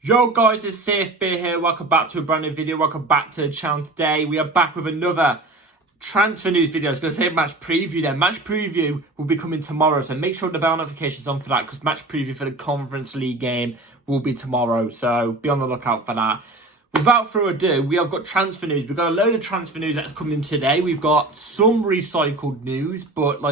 Yo guys, it's CFB here. Welcome back to a brand new video. Welcome back to the channel. Today we are back with another transfer news video. I was going to say match preview then. Match preview will be coming tomorrow, so make sure the bell notification's on for that, because match preview for the Conference League game will be tomorrow, so be on the lookout for that. Without further ado, we have got transfer news. We've got a load of transfer news that's coming today. We've got some recycled news, but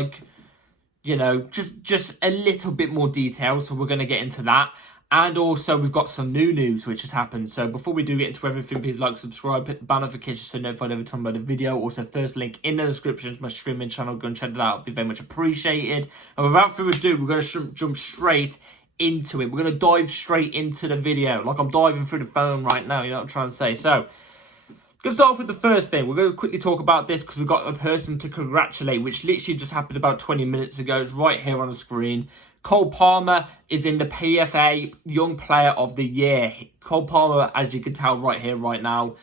just a little bit more detail, so we're going to get into that. And also, we've got some new news which has happened. So before we do get into everything, please like, subscribe, hit the bell notification so notified every time I upload a video. Also, first link in the description to my streaming channel. Go and check it out. It'd be very much appreciated. And without further ado, we're going to jump straight into it. We're going to dive straight into the video. Like I'm diving through the phone right now. You know what I'm trying to say? So, going to start off with the first thing. We're going to quickly talk about this because we've got a person to congratulate, which literally just happened about 20 minutes ago. It's right here on the screen. Cole Palmer is in the PFA Young Player of the Year. Cole Palmer, as you can tell right here, right now,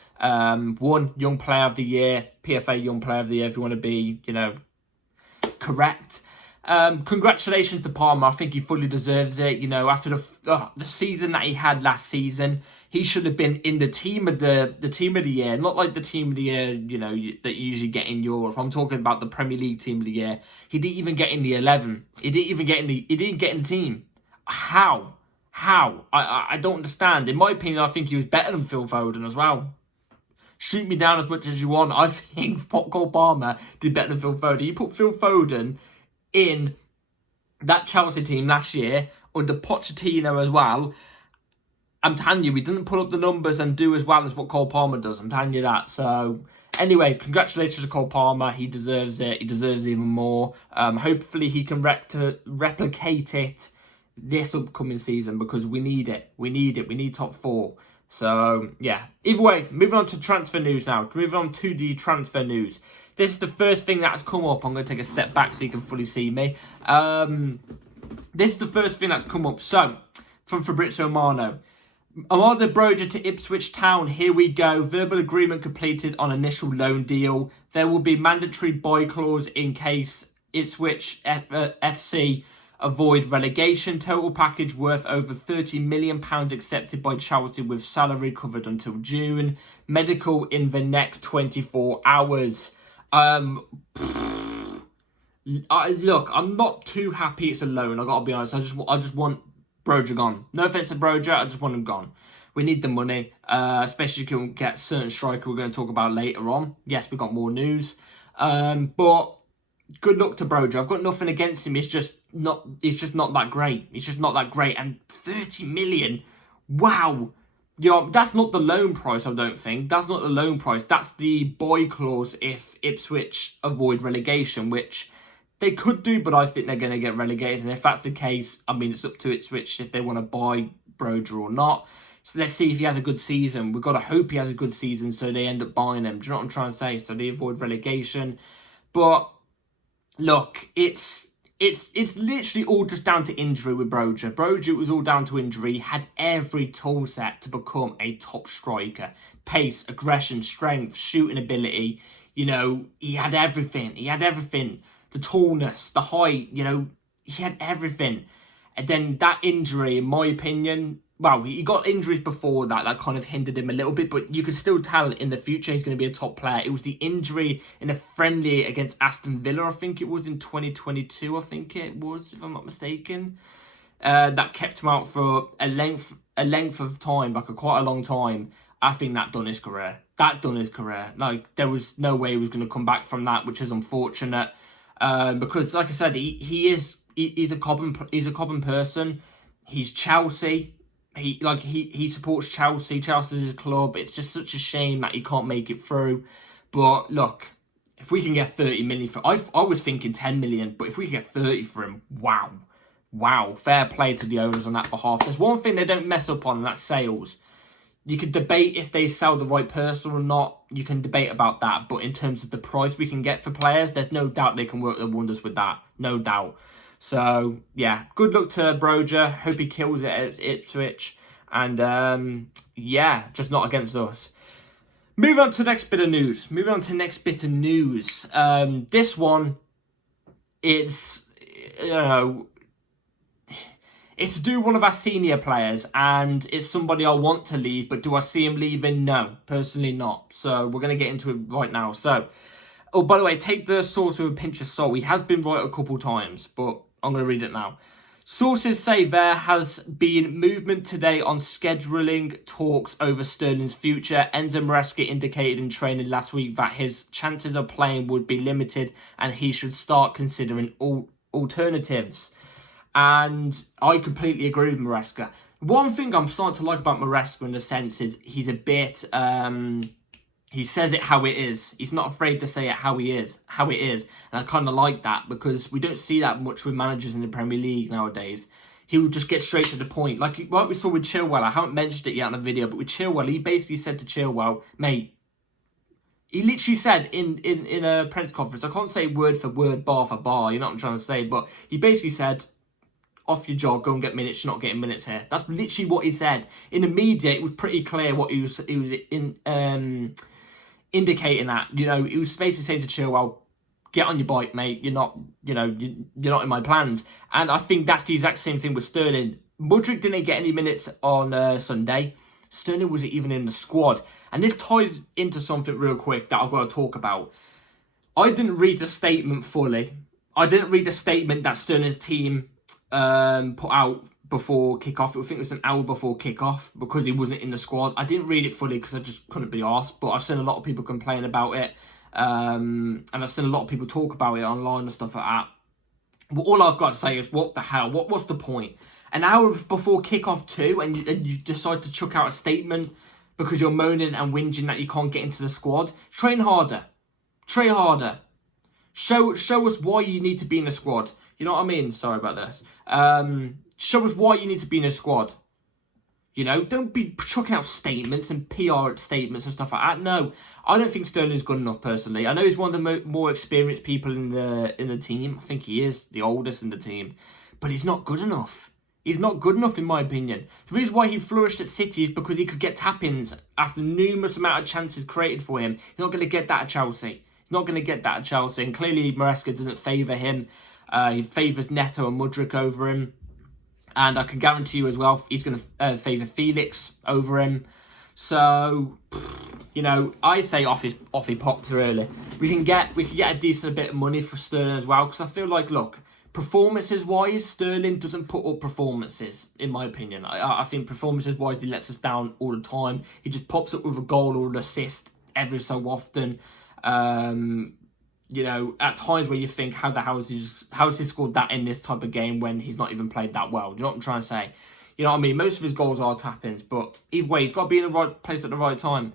won Young Player of the Year, PFA Young Player of the Year, if you want to be, correct. Congratulations to Palmer. I think he fully deserves it. You know, after the season that he had last season, he should have been in the team of the team of the year, not like the team of the year, that you usually get in Europe. I'm talking about the Premier League team of the year. He didn't even get in the 11. He didn't get in the team. How? I don't understand. In my opinion, I think he was better than Phil Foden as well. Shoot me down as much as you want. I think Cole Palmer did better than Phil Foden. He put Phil Foden in that Chelsea team last year under Pochettino as well. I'm telling you, he didn't put up the numbers and do as well as what Cole Palmer does. I'm telling you that. So, anyway, congratulations to Cole Palmer. He deserves it. He deserves even more. Hopefully, he can replicate it this upcoming season, because we need it. We need top four. So, yeah. Either way, moving on to transfer news now. Moving on to the transfer news. This is the first thing that's come up. I'm going to take a step back so you can fully see me. This is the first thing that's come up. So, from Fabrizio Romano. Amada Broja to Ipswich Town. Here we go. Verbal agreement completed on initial loan deal. There will be mandatory buy clause in case Ipswich FC avoid relegation. Total package worth over £30 million accepted by Chelsea, with salary covered until June. Medical in the next 24 hours. Look, I'm not too happy it's a loan. I gotta be honest. I just want Broja gone. No offense to Broja, I just want him gone. We need the money, especially if we can get certain striker we're going to talk about later on. Yes, we got more news, but good luck to Broja. I've got nothing against him. It's just not that great. It's just not that great. And 30 million, wow. That's not the loan price. I don't think that's not the loan price. That's the buy clause if Ipswich avoid relegation, which they could do, but I think they're going to get relegated. And if that's the case, I mean, it's up to Ipswich if they want to buy Broja or not. So let's see if he has a good season. We've got to hope he has a good season so they end up buying him. Do you know what I'm trying to say? So they avoid relegation. But look, it's literally all just down to injury with Broja. Broja was all down to injury. He had every tool set to become a top striker. Pace, aggression, strength, shooting ability. He had everything. The tallness, the height, he had everything. And then that injury, in my opinion, well, he got injuries before that kind of hindered him a little bit, but you could still tell in the future he's going to be a top player. It was the injury in a friendly against Aston Villa, I think it was in 2022, I think it was, if I'm not mistaken, that kept him out for a length of time, like quite a long time. I think that done his career. Like, there was no way he was going to come back from that, which is unfortunate. Because, like I said, he's a Cobham person. He's Chelsea. He supports Chelsea. Chelsea's his club. It's just such a shame that he can't make it through. But look, if we can get 30 million for, I was thinking 10 million, but if we can get 30 for him, wow, fair play to the owners on that behalf. There's one thing they don't mess up on, and that's sales. You could debate if they sell the right person or not. You can debate about that. But in terms of the price we can get for players, there's no doubt they can work their wonders with that. No doubt. So, yeah. Good luck to Broja. Hope he kills it at Ipswich. And, yeah, just not against us. Moving on to the next bit of news. This one, it's, It's to do with one of our senior players, and it's somebody I want to leave, but do I see him leaving? No, personally not. So we're going to get into it right now. So, oh, by the way, take the source with a pinch of salt. He has been right a couple times, but I'm going to read it now. Sources say there has been movement today on scheduling talks over Sterling's future. Enzo Maresca indicated in training last week that his chances of playing would be limited and he should start considering alternatives. And I completely agree with Maresca. One thing I'm starting to like about Maresca in a sense is he's a bit... he says it how it is. He's not afraid to say it how it is. And I kind of like that because we don't see that much with managers in the Premier League nowadays. He would just get straight to the point. Like we saw with Chilwell. I haven't mentioned it yet in the video, but with Chilwell, he basically said to Chilwell, mate, he literally said in a press conference, I can't say word for word, bar for bar, you know what I'm trying to say, but he basically said, off your job, go and get minutes, you're not getting minutes here. That's literally what he said. In the media, it was pretty clear what he was indicating that, you know, he was basically saying to Chilwell, get on your bike, mate. You're not, you know, you're not in my plans. And I think that's the exact same thing with Sterling. Mudryk didn't get any minutes on Sunday. Sterling wasn't even in the squad. And this ties into something real quick that I've got to talk about. I didn't read the statement fully. I didn't read the statement that Sterling's team put out before kickoff. I think it was an hour before kickoff because he wasn't in the squad. I didn't read it fully because I just couldn't be asked. But I've seen a lot of people complain about it, and I've seen a lot of people talk about it online and stuff like that. But all I've got to say is, what the hell? What's the point? An hour before kickoff too, and you decide to chuck out a statement because you're moaning and whinging that you can't get into the squad. Train harder. Train harder. Show us why you need to be in the squad. You know what I mean? Sorry about this. Show us why you need to be in a squad. You know, don't be chucking out statements and PR statements and stuff like that. No, I don't think Sterling's good enough personally. I know he's one of the more experienced people in the team. I think he is the oldest in the team, but he's not good enough. He's not good enough in my opinion. The reason why he flourished at City is because he could get tap-ins after numerous amount of chances created for him. He's not going to get that at Chelsea. He's not going to get that at Chelsea, and clearly Maresca doesn't favour him. He favours Neto and Mudryk over him. And I can guarantee you as well, he's going to favour Felix over him. So, you know, I say off he pops early. We can get a decent bit of money for Sterling as well. Because I feel like, look, performances-wise, Sterling doesn't put up performances, in my opinion. I think performances-wise, he lets us down all the time. He just pops up with a goal or an assist every so often. You know, at times where you think, how has he scored that in this type of game when he's not even played that well? Do you know what I'm trying to say? You know what I mean? Most of his goals are tap-ins, but either way, he's got to be in the right place at the right time.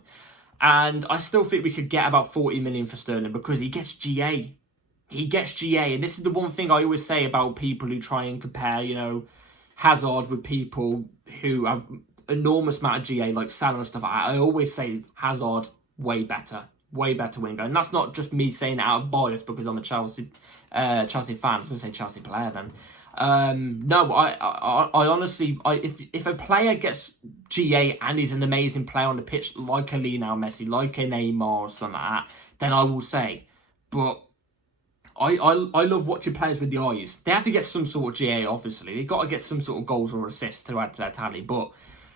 And I still think we could get about 40 million for Sterling because he gets GA. He gets GA, and this is the one thing I always say about people who try and compare, you know, Hazard with people who have enormous amount of GA, like Salah and stuff like that. I always say Hazard way better winger, and that's not just me saying it out of bias because I'm a Chelsea fan. I was going to say Chelsea player then. No, I honestly, if a player gets GA and he's an amazing player on the pitch, like a Lionel Messi, like a Neymar or something like that, then I will say. But I love watching players with the eyes. They have to get some sort of GA, obviously. They've got to get some sort of goals or assists to add to their tally.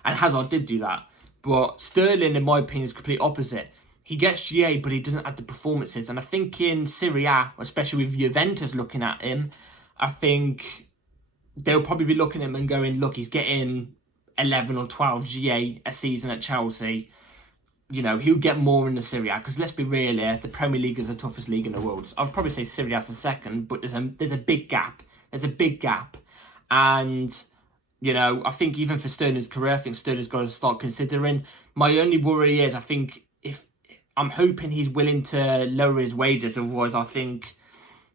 And Hazard did do that. But Sterling, in my opinion, is complete opposite. He gets GA, but he doesn't add the performances. And I think in Serie A, especially with Juventus looking at him, I think they'll probably be looking at him and going, look, he's getting 11 or 12 GA a season at Chelsea. You know, he'll get more in the Serie A. Because let's be real here, the Premier League is the toughest league in the world. So I'd probably say Serie A's the second, but there's a big gap. There's a big gap. And, you know, I think even for Sterling's career, I think Sterling's got to start considering. My only worry is, I think, I'm hoping he's willing to lower his wages. Otherwise, I think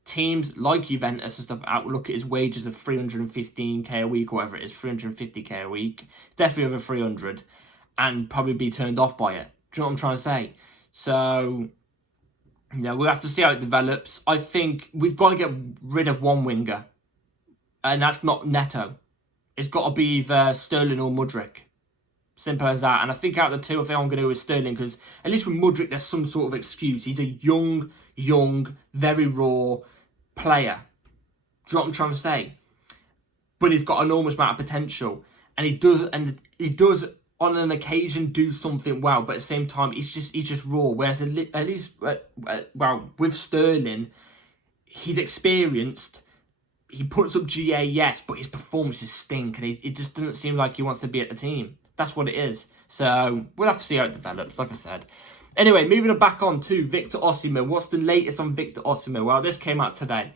teams like Juventus and stuff out look at his wages of 315k a week, or whatever it is, 350k a week. It's definitely over 300, and probably be turned off by it. Do you know what I'm trying to say? So, yeah, we'll have to see how it develops. I think we've got to get rid of one winger, and that's not Neto. It's got to be either Sterling or Mudryk. Simple as that. And I think out of the two, I think I'm going to go with Sterling, because at least with Mudryk, there's some sort of excuse. He's a young, very raw player. Do you know what I'm trying to say? but he's got an enormous amount of potential, and he does on an occasion do something well, but at the same time he's just raw. Whereas at least with Sterling, he's experienced. He puts up GA, yes, but his performances stink, and it just doesn't seem like he wants to be at the team. That's what it is. So we'll have to see how it develops, like I said. Anyway, moving back on to Victor Osimhen. What's the latest on Victor Osimhen? Well, this came out today.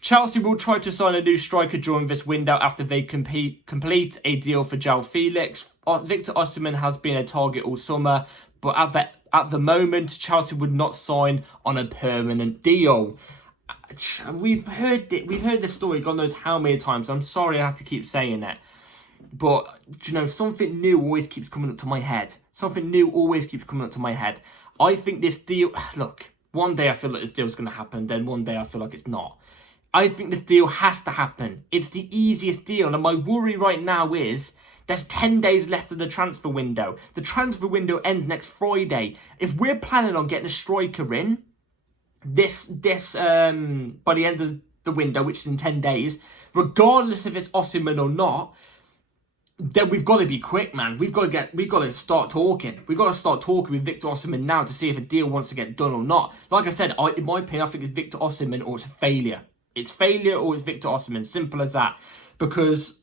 Chelsea will try to sign a new striker during this window after they complete a deal for João Felix. Victor Osimhen has been a target all summer, but at the moment, Chelsea would not sign on a permanent deal. We've heard this story God knows how many times. I'm sorry I have to keep saying it. But, you know, something new always keeps coming up to my head. Something new always keeps coming up to my head. I think this deal... Look, one day I feel like this deal's going to happen. Then one day I feel like it's not. I think this deal has to happen. It's the easiest deal. And my worry right now is there's 10 days left of the transfer window. The transfer window ends next Friday. If we're planning on getting a striker in this by the end of the window, which is in 10 days, regardless if it's Osimhen or not, then we've got to be quick, man. We've got to start talking. We've got to start talking with Victor Osimhen now to see if a deal wants to get done or not. Like I said, in my opinion, I think it's Victor Osimhen or it's a failure. It's failure or it's Victor Osimhen. Simple as that. Because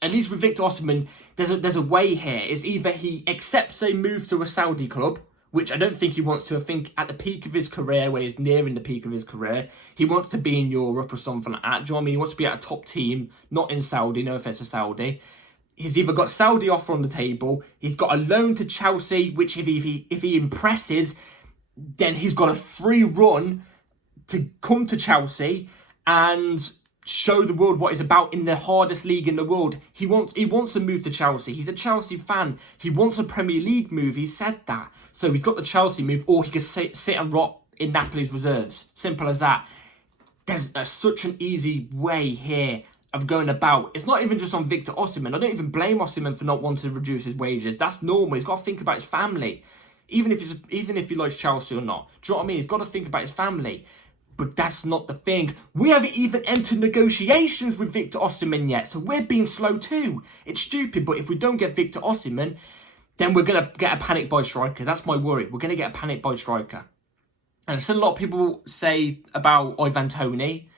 at least with Victor Osimhen, there's a way here. It's either he accepts a move to a Saudi club, which I don't think he wants to. I think at the peak of his career, where he's nearing the peak of his career, he wants to be in Europe or something like that. Do you know what I mean? He wants to be at a top team, not in Saudi. No offense to Saudi. He's either got Saudi offer on the table, he's got a loan to Chelsea, which if he impresses, then he's got a free run to come to Chelsea and show the world what he's about in the hardest league in the world. He wants to move to Chelsea. He's a Chelsea fan. He wants a Premier League move. He said that. So he's got the Chelsea move, or he could sit and rot in Napoli's reserves. Simple as that. There's such an easy way here of going about. It's not even just on Victor Osimhen. I don't even blame Osimhen for not wanting to reduce his wages. That's normal. He's got to think about his family, even if he likes Chelsea or not. Do you know what I mean? He's got to think about his family. But that's not the thing. We haven't even entered negotiations with Victor Osimhen yet, so we're being slow too. It's stupid, but if we don't get Victor Osimhen, then we're going to get a panic buy striker. That's my worry. We're going to get a panic buy striker. And I've seen a lot of people say about Ivan Toney.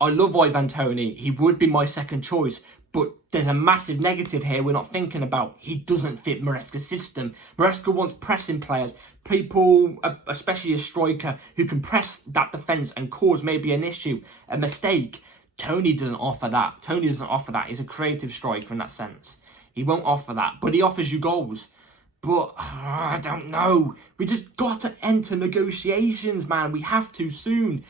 I love Ivan Toney. He would be my second choice. But there's a massive negative here we're not thinking about. He doesn't fit Maresca's system. Maresca wants pressing players. People, especially a striker, who can press that defence and cause maybe an issue, a mistake. Toney doesn't offer that. Toney doesn't offer that. He's a creative striker in that sense. He won't offer that. But he offers you goals. But I don't know. We just got to enter negotiations, man. We have to soon.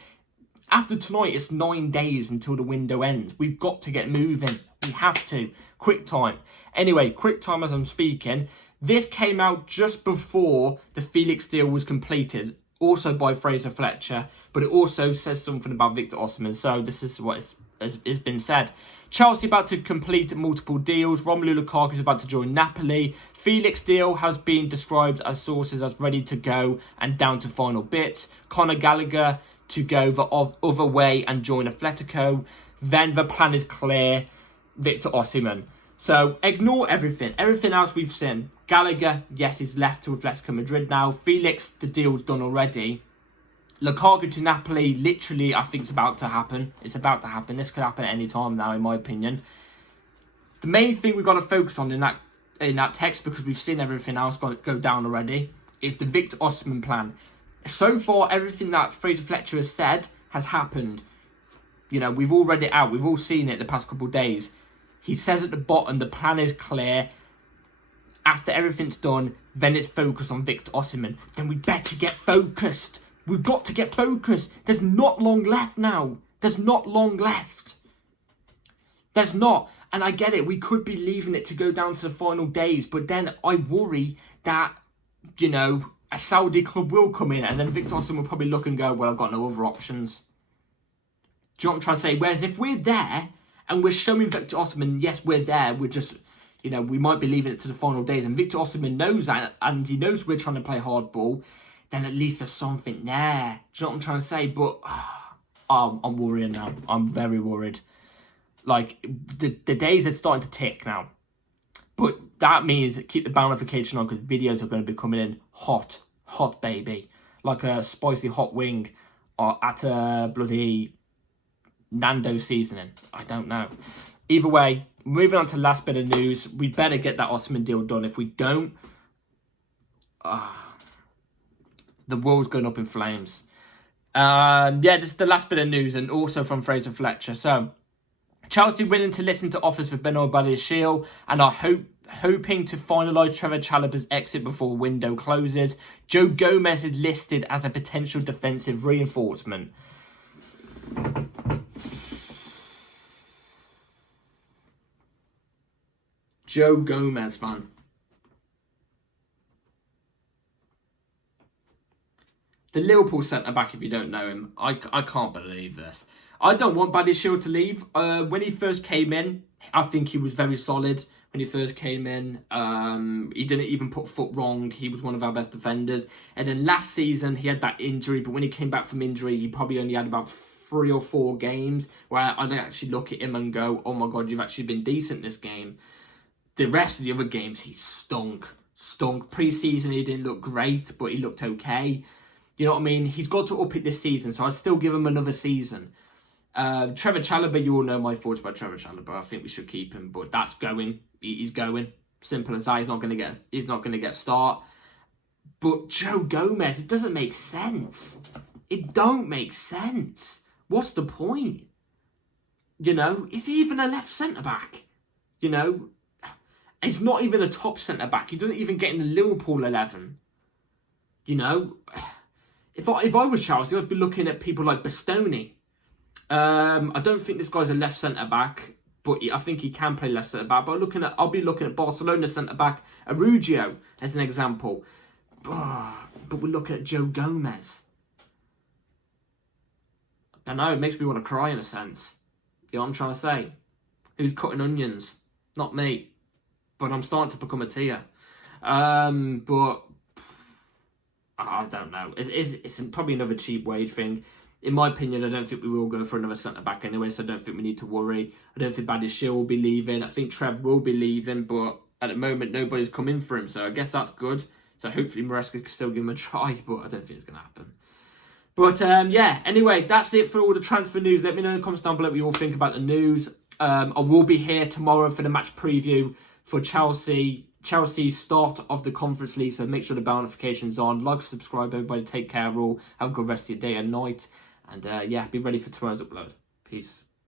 After tonight, it's 9 days until the window ends. We've got to get moving. We have to. Quick time. Anyway, quick time as I'm speaking. This came out just before the Felix deal was completed. Also by Fraser Fletcher. But it also says something about Victor Osimhen. So this is what has been said. Chelsea about to complete multiple deals. Romelu Lukaku is about to join Napoli. Felix deal has been described as sources as ready to go and down to final bits. Conor Gallagher to go the other way and join Atletico. Then the plan is clear. Victor Osimhen. So ignore everything. Everything else we've seen. Gallagher, yes, he's left to Atletico Madrid now. Felix, the deal's done already. Lukaku to Napoli, literally, I think it's about to happen. It's about to happen. This could happen at any time now, in my opinion. The main thing we've got to focus on in that text, because we've seen everything else go down already, is the Victor Osimhen plan. So far, everything that Fraser Fletcher has said has happened. You know, we've all read it out. We've all seen it the past couple of days. He says at the bottom, the plan is clear. After everything's done, then it's focused on Victor Osimhen. Then we better get focused. We've got to get focused. There's not long left now. There's not long left. There's not. And I get it. We could be leaving it to go down to the final days. But then I worry that, you know, a Saudi club will come in and then Victor Osimhen will probably look and go, well, I've got no other options. Do you know what I'm trying to say? Whereas if we're there and we're showing Victor Osimhen, yes, we're there. We're just, you know, we might be leaving it to the final days. And Victor Osimhen knows that and he knows we're trying to play hardball. Then at least there's something there. Do you know what I'm trying to say? But I'm worrying now. I'm very worried. Like, the days are starting to tick now. But that means keep the bell notification on, because videos are going to be coming in hot, baby. Like a spicy hot wing or at a bloody Nando's seasoning. I don't know. Either way, moving on to the last bit of news. We better get that Osimhen deal done. If we don't, the world's going up in flames. Yeah, this is the last bit of news, and also from Fraser Fletcher. So, Chelsea willing to listen to offers for Benoit Badiashile and are hoping to finalise Trevor Chalobah's exit before window closes. Joe Gomez is listed as a potential defensive reinforcement. Joe Gomez, man. The Liverpool centre-back, if you don't know him, I can't believe this. I don't want Badiashile to leave. When he first came in, I think he was very solid. When he first came in, he didn't even put foot wrong. He was one of our best defenders. And then last season, he had that injury. But when he came back from injury, he probably only had about 3 or 4 games where I'd actually look at him and go, oh my God, you've actually been decent this game. The rest of the other games, he stunk. Pre-season, he didn't look great, but he looked okay. You know what I mean? He's got to up it this season, so I'd still give him another season. Trevor Chalobah, you all know my thoughts about Trevor Chalobah. I think we should keep him, but that's going. He's going. Simple as that. He's not going to get start. But Joe Gomez, it doesn't make sense. It don't make sense. What's the point? You know, is he even a left centre back? You know, he's not even a top centre back. He doesn't even get in the Liverpool 11. You know, if I was Chelsea, I'd be looking at people like Bastoni. I don't think this guy's a left centre back, but I think he can play left centre back. But I'll be looking at Barcelona centre back Araujo as an example. But we're looking at Joe Gomez. I don't know. It makes me want to cry in a sense. You know what I'm trying to say? Who's cutting onions? Not me. But I'm starting to become a tear. But I don't know. It's probably another cheap wage thing. In my opinion, I don't think we will go for another centre-back anyway, so I don't think we need to worry. I don't think Badiashile will be leaving. I think Trev will be leaving, but at the moment, nobody's come in for him, so I guess that's good. So hopefully Maresca can still give him a try, but I don't think it's going to happen. But yeah, anyway, that's it for all the transfer news. Let me know in the comments down below what you all think about the news. I will be here tomorrow for the match preview for Chelsea's start of the Conference League, so make sure the bell notification's on. Like, subscribe, everybody. Take care all. Have a good rest of your day and night. And yeah, be ready for tomorrow's upload. Peace.